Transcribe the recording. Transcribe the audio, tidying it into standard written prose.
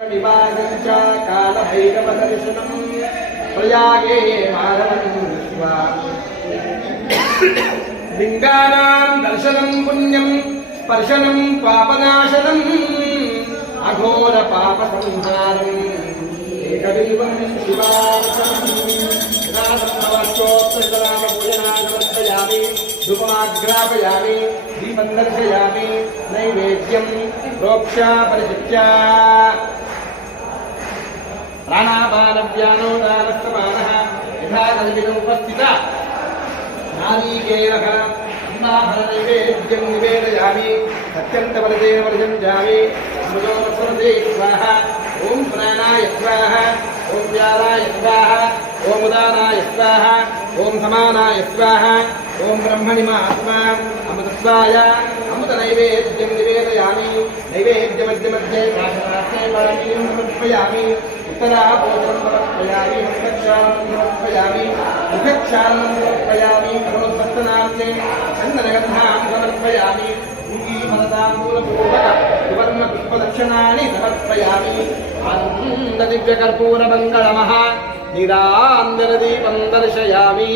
विवादञ्च कालभैरवदर्शनं प्रयागे माधवं दृष्ट्वा लिङ्गानां दर्शनं पुण्यं स्पर्शनं पापनाशनम् अघोरपापसंहारम् एकबिल्वं शिवावस्तोत्तरामपूजनागमर्पयामि धूपमाग्रापयामि दीपं दर्शयामि नैवेद्यं प्रोक्ष्या परिचित्या प्राणापानव्यानोदानस्तमानः यथा कल्पितमुपस्थिता नारीकेरः अन्नाभरणनैवेद्यं निवेदयामि सत्यन्तवरदेन वर्जं जामि मृगोपस्वरते स्वाहा ॐ प्राणाय स्वाहा ॐ व्यालाय स्वाहा ॐ उदानाय स्वाहा ॐ समानाय स्वाहा ॐ ब्रह्मणि महात्मा अमृतत्वाय अमृतनैवेद्यं निवेदयामि नैवेद्यमध्ये काशनास्ते पाणिं समर्पयामि उत्तराभोजनं समर्पयामि हस्तक्षालं समर्पयामि मुखक्षालं समर्पयामि करोद्भक्तनार्थे चन्दनगन्धां समर्पयामि सुवर्णपुष्पदक्षिणानि समर्पयामि आनन्ददिव्यकर्पूरमङ्गलमः निराञ्जनदीपं दर्शयामि।